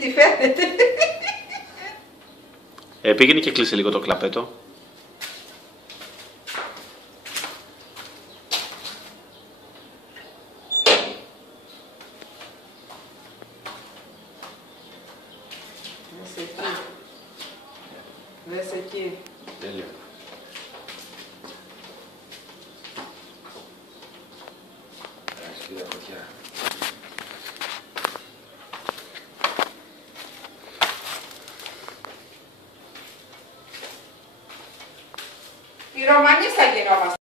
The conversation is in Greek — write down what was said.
τι φαίνεται. Πήγαινε και κλείσε λίγο το κλαπέτο. Δες εκεί. Δες εκεί. Τέλειο. Οι Ρωμανοί θα γινόμαστε.